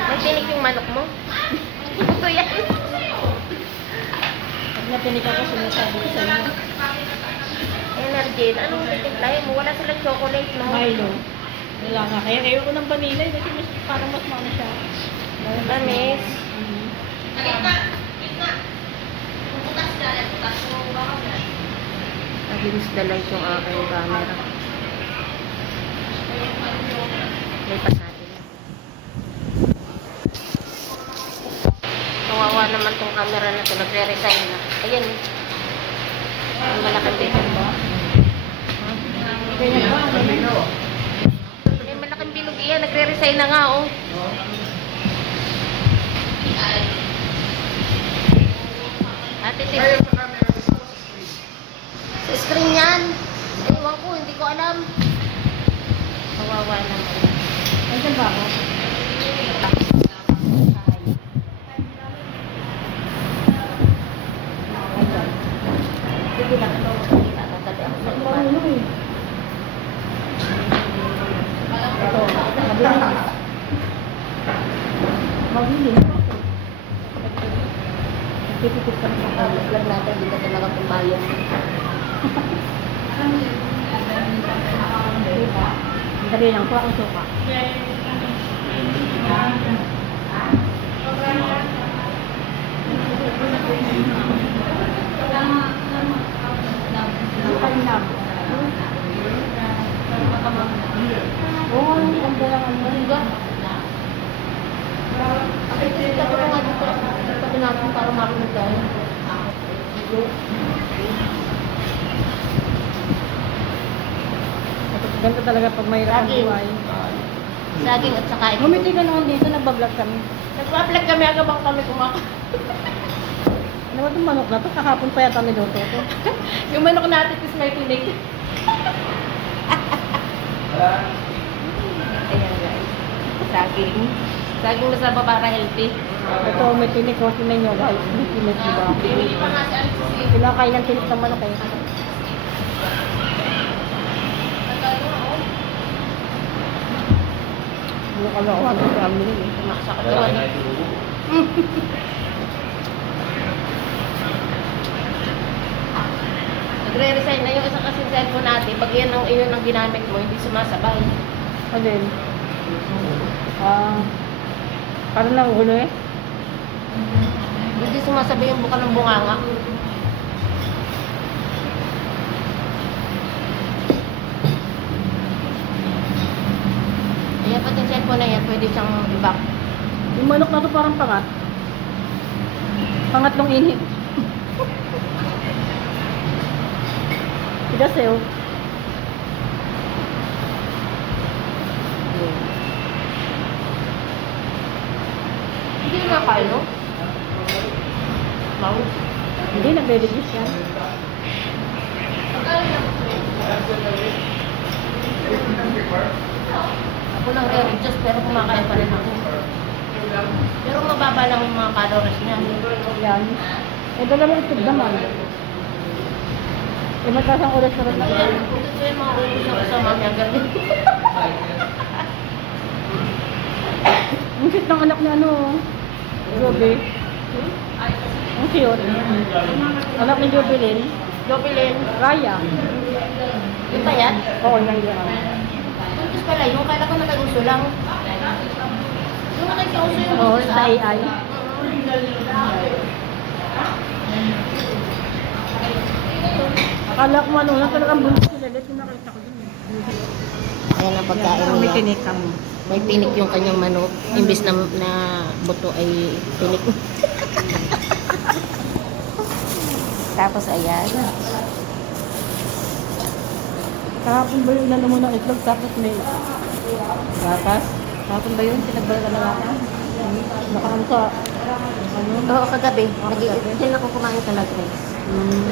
May tinik yung manok mo? Ito yan. Pag napinig ako, sinasabi ko sa inyo. Energy. Anong titimplahin mo? Wala silang chocolate, no? Milo. Wala nga. Kaya ayoko ng vanilla kasi mas, parang mas maano siya. Tamis. Mhm. Against the light yung aking camera. May pa sa atin. Kawawa naman tong camera na to. Nagre-resign na. Ayan. Ang malaking bilog ba? Kaya ba? Ano? May malaking bilog iyan. Nagre-resign na nga, oh. Ate, tingnan. Sa screen yan. Ewan ko, hindi ko alam. Kawawa naman. Nandiyan ba ako? Ayan. Sige lang, ito. Tatabi ako sa iba. Ano eh? Ito. Mabilis. Mabilis. Nagtitipid ka sa Ang vlog natin, hindi ka talaga pumayag. diba? Dali lang po ang suka. Kainam. Oo, ang ganda lang ang maliga. Ito ko nga dito. Sabi natin para makinig tayo. Ganito talaga pag mahirap ang Saging. buhay. Saging at saka ito. Ngumiti ka naman dito, nagbablog kami. Nagpa-vlog kami agabang kami kumakain. Ano ba itong manok na to? Kahapon pa yata niluto to. Yung manok natin is may tinig. Ayan guys. Saging. Saging na sa para healthy. Ito, may tinik ko. Tinan nyo guys. May tinik, diba? Bibili pa nga si Alexis. Kinakain ng tinik ng manok eh. Ano ka na ako sa family eh. Tumaksa ka doon. Nagre-resign na yung isang kasing cellphone natin. Pag yan ang iyon ang ginamit mo, hindi sumasabay. Ano din? Parang nahuhulo eh. Hindi sumasabay yung buka ng bunganga. Ayan pati yung cellphone na yan, pwede siyang i-back. Yung manok na to parang pangat. Pangatlong init. Tigas eh oh. Hindi nga kayo, no? Mouse. Hindi, nagre-reduce yan. Ako lang re-reduce pero kumakain pa rin ako. Pero mababa lang yung mga calories niya. Yan. Eh, dalawang itlog naman. Eh, magkasang oras na rin na Ayan, ito yung mga ulos ako sa mamaya galing. Ang cute ng anak niya, ano, Joby. Ang cute. Anak ni Jobilin. Jopilin. Raya. Yung ba yan? Oo, nandiyan. Buntis pala yung kala ko nakauso lang. Yung nakikauso yung Oo, buntis sa AI. Akala ko ano, lang talagang buntis sila. Dito nakita ko dun. Ayan ang pagkain May nila. tinikang. May tinik yung kanyang manok. Imbis na buto ay tinik. Tapos ayan. Kahapon ba yun na naman ng itlog tapos may gatas? Kahapon ba yun? Pinagbala na natin? Nakaano sa ano? Oo, kagabi. Nag-iitin ako kumain talaga. Hmm.